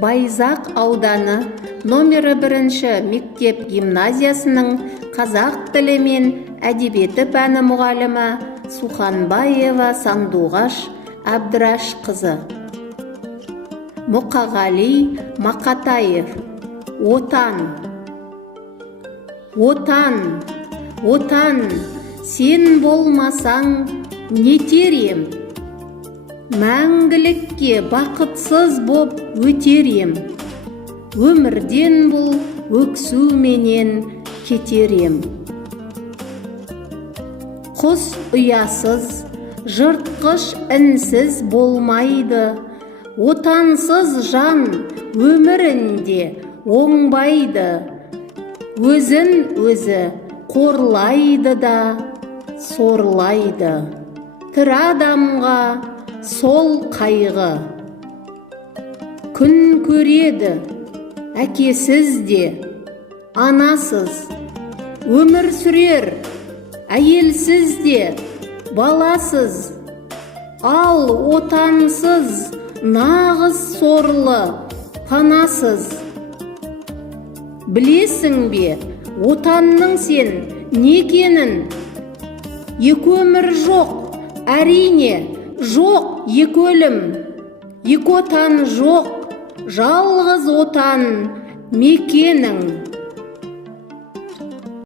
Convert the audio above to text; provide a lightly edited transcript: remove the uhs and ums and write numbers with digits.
Байзақ ауданы номері 1-ші мектеп-гимназиясының қазақ тілі мен әдебиеті пәні мұғалімі Суханбаева Сандуғаш Әбдірашқызы. Мұқағали Мақатаев. Отан. Отан, отан, сен болмасаң нетер ем? Мәңгілікке бақытсыз боп өтер ем. Өмірден бұл өксуменен кетер ем. Құс ұясыз, жыртқыш інсіз болмайды. Отансыз жан өмірінде оңбайды. Өзін өзі қорлайды да сорлайды. Тірі адамға сол қайғы. Күн көреді әкесіз де, анасыз. Өмір сүрер әйелсіз де, баласыз. Ал отансыз нағыз сорлы, панасыз. Білесің бе, отанның сен некенін? Екі өмір жоқ, әрине, жоқ екі өлім. Екі отан жоқ, жалғыз отан мекенің.